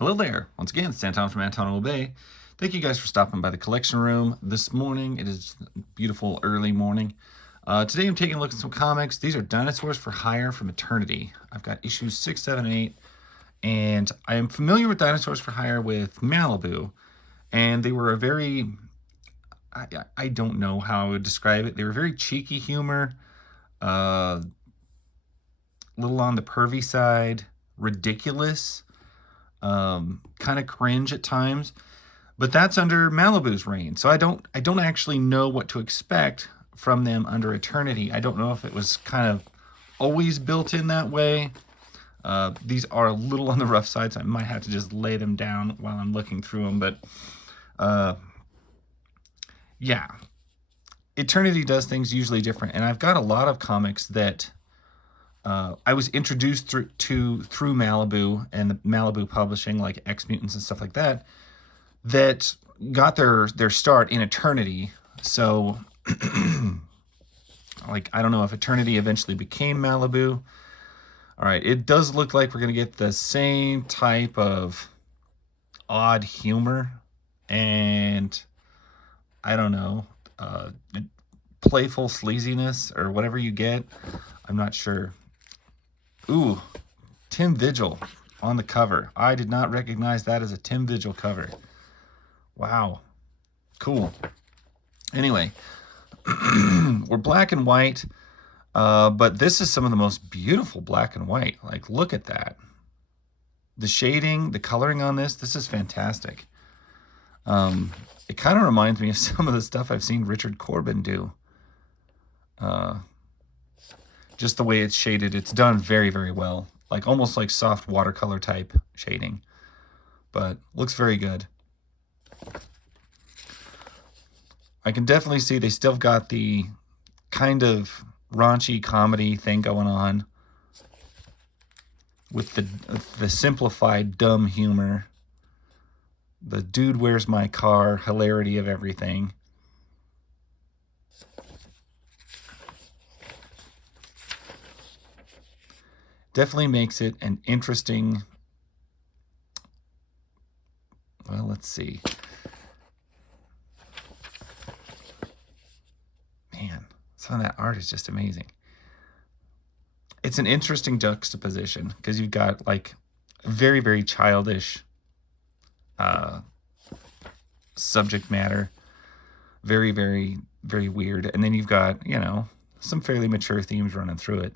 Hello there. Once again, it's Anton from Anton Bay. Thank you guys for stopping by the collection room this morning. It is a beautiful early morning. Today I'm taking a look at some comics. These are Dinosaurs for Hire from Eternity. I've got issues 6, 7, and 8. And I am familiar with Dinosaurs for Hire with Malibu. And they were a very, I don't know how I would describe it. They were very cheeky humor, a little on the pervy side, ridiculous. Kind of cringe at times, but that's under Malibu's reign. So I don't actually know what to expect from them under Eternity. I don't know if it was kind of always built in that way. These are a little on the rough side, so I might have to just lay them down while I'm looking through them. But yeah, Eternity does things usually different, and I've got a lot of comics that I was introduced through Malibu and the Malibu publishing, like X Mutants and stuff like that, that got their start in Eternity. So, like, I don't know if Eternity eventually became Malibu. All right, it does look like we're going to get the same type of odd humor and, I don't know, playful sleaziness or whatever you get. I'm not sure. Ooh, Tim Vigil on the cover. I did not recognize that as a Tim Vigil cover. Wow. Cool. Anyway, we're black and white, but this is some of the most beautiful black and white. Like, look at that. The shading, the coloring on this is fantastic. It kind of reminds me of some of the stuff I've seen Richard Corbin do. Just the way it's shaded, it's done very, very well. Like almost like soft watercolor type shading, but looks very good. I can definitely see they still got the kind of raunchy comedy thing going on with the simplified dumb humor, the dude where's my car hilarity of everything. Definitely makes it an interesting, well, let's see. Man, some of that art is just amazing. It's an interesting juxtaposition because you've got like very, very childish subject matter, very, very, very weird. And then you've got, you know, some fairly mature themes running through it.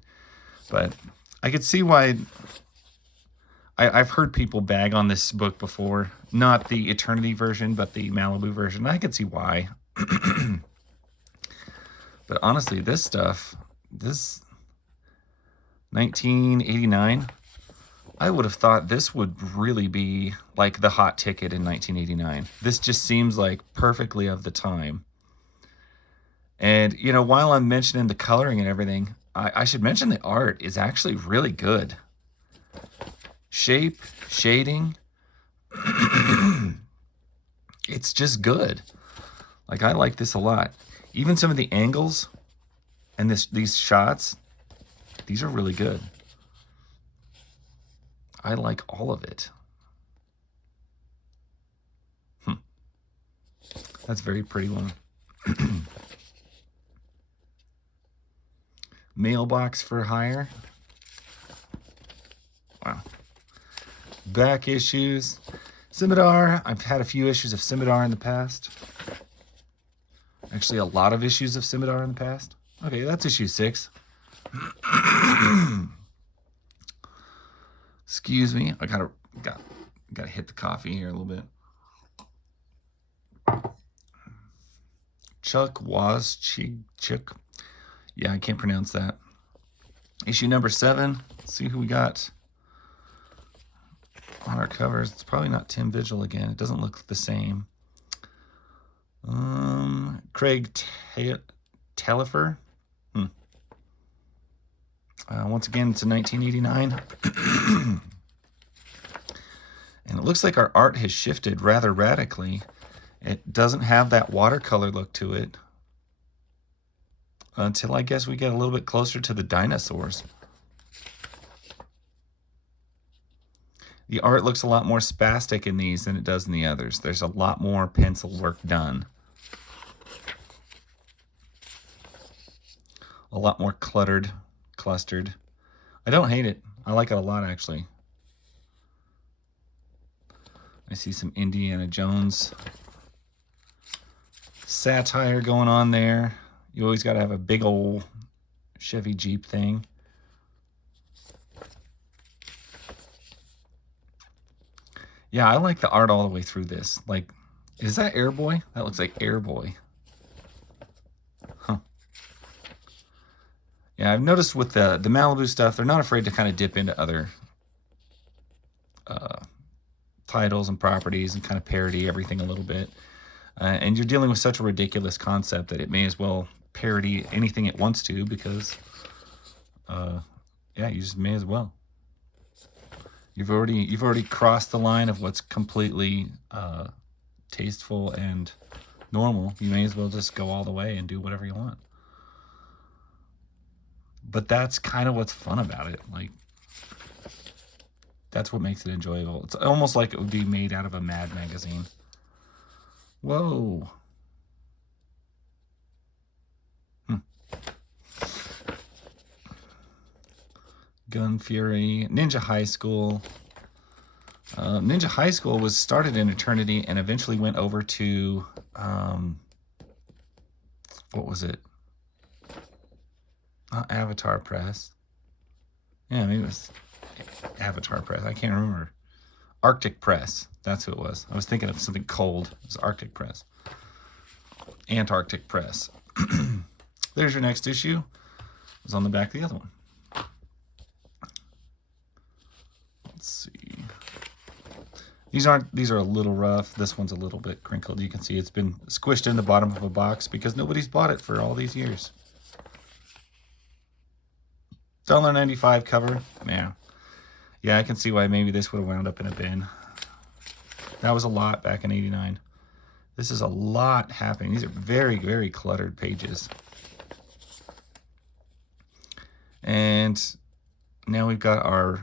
But I could see why I've heard people bag on this book before. Not the Eternity version, but the Malibu version. I could see why. But honestly, this stuff, this 1989, I would have thought this would really be like the hot ticket in 1989. This just seems like perfectly of the time. And, you know, while I'm mentioning the coloring and everything, I should mention the art is actually really good. Shape, shading, it's just good. Like, I like this a lot. Even some of the angles and these shots, these are really good. I like all of it. That's a very pretty one. Mailbox for Hire. Wow. Back issues. Scimitar. I've had a few issues of Scimitar in the past. Actually, a lot of issues of Scimitar in the past. Okay, that's issue 6. Excuse me. I gotta hit the coffee here a little bit. Chuck Chuck. Yeah, I can't pronounce that. Issue number 7. Let's see who we got on our covers. It's probably not Tim Vigil again. It doesn't look the same. Craig Tellifer. Once again, it's a 1989. And it looks like our art has shifted rather radically. It doesn't have that watercolor look to it until I guess we get a little bit closer to the dinosaurs. The art looks a lot more spastic in these than it does in the others. There's a lot more pencil work done. A lot more clustered. I don't hate it. I like it a lot, actually. I see some Indiana Jones satire going on there. You always got to have a big old Chevy Jeep thing. Yeah, I like the art all the way through this. Like, is that Airboy? That looks like Airboy. Huh. Yeah, I've noticed with the Malibu stuff, they're not afraid to kind of dip into other titles and properties and kind of parody everything a little bit. And you're dealing with such a ridiculous concept that it may as well parody anything it wants to, because, yeah, you just may as well. You've already crossed the line of what's completely tasteful and normal. You may as well just go all the way and do whatever you want. But that's kind of what's fun about it. Like, that's what makes it enjoyable. It's almost like it would be made out of a Mad magazine. Whoa. Gun Fury, Ninja High School. Ninja High School was started in Eternity and eventually went over to, what was it? Not Avatar Press. Yeah, maybe it was Avatar Press. I can't remember. Arctic Press. That's who it was. I was thinking of something cold. It was Arctic Press. Antarctic Press. There's your next issue. It was on the back of the other one. Let's see. These are a little rough. This one's a little bit crinkled. You can see it's been squished in the bottom of a box because nobody's bought it for all these years. $1.95 cover. Yeah, I can see why maybe this would have wound up in a bin. That was a lot back in '89. This is a lot happening. These are very, very cluttered pages. And now we've got our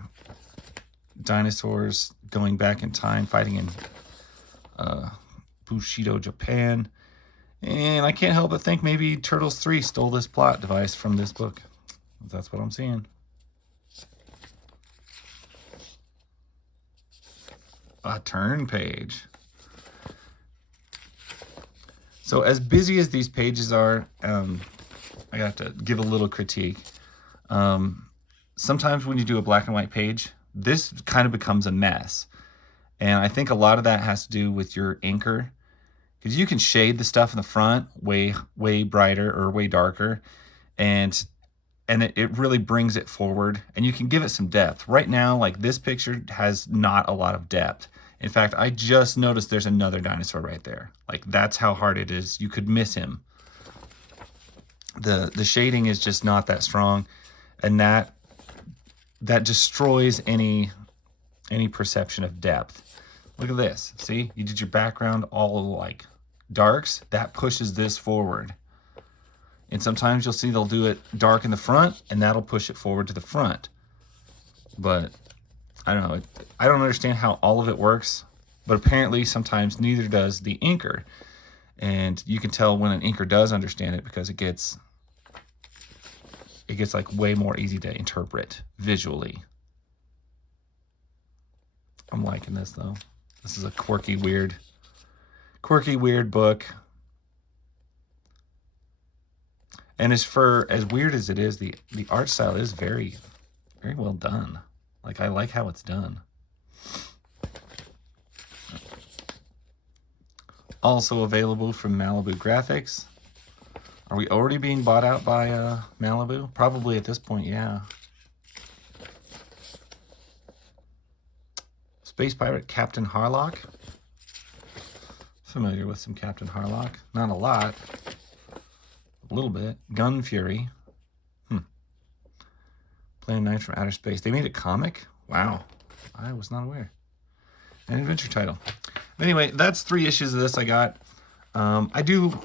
dinosaurs going back in time, fighting in Bushido, Japan. And I can't help but think maybe Turtles 3 stole this plot device from this book. That's what I'm seeing. A turn page. So as busy as these pages are, I have to give a little critique. Sometimes when you do a black and white page, this kind of becomes a mess. And I think a lot of that has to do with your inker, because you can shade the stuff in the front way brighter or way darker, and it really brings it forward, and you can give it some depth. Right now, like, this picture has not a lot of depth. In fact, I just noticed there's another dinosaur right there. Like, that's how hard it is. You could miss him. The shading is just not that strong, and that destroys any perception of depth. Look at this. See, you did your background all like darks. That pushes this forward. And sometimes you'll see they'll do it dark in the front, and that'll push it forward to the front. But I don't know. I don't understand how all of it works, but apparently sometimes neither does the inker. And you can tell when an inker does understand it, because it gets like way more easy to interpret visually. I'm liking this though. This is a quirky, weird book. And as weird as it is, the art style is very, very well done. Like, I like how it's done. Also available from Malibu Graphics. Are we already being bought out by Malibu? Probably at this point, yeah. Space Pirate Captain Harlock. Familiar with some Captain Harlock. Not a lot. A little bit. Gun Fury. Plan 9 from Outer Space. They made a comic? Wow. I was not aware. An adventure title. Anyway, that's 3 issues of this I got. I do,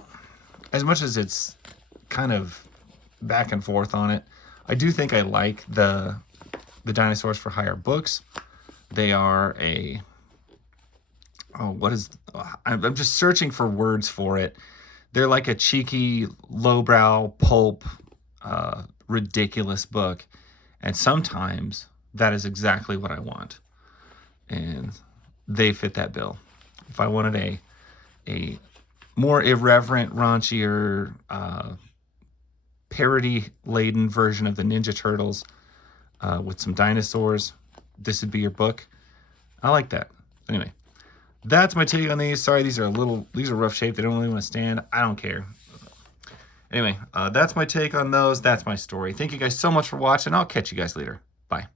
as much as it's kind of back and forth on it, I do think I like the Dinosaurs for Hire books. They are a, oh, what is, I'm just searching for words for it. They're like a cheeky, lowbrow, pulp, ridiculous book. And sometimes that is exactly what I want. And they fit that bill. If I wanted a more irreverent, raunchier, parody-laden version of the Ninja Turtles with some dinosaurs, this would be your book. I like that. Anyway, that's my take on these. Sorry, these are rough shape. They don't really want to stand. I don't care. Anyway, that's my take on those. That's my story. Thank you guys so much for watching. I'll catch you guys later. Bye.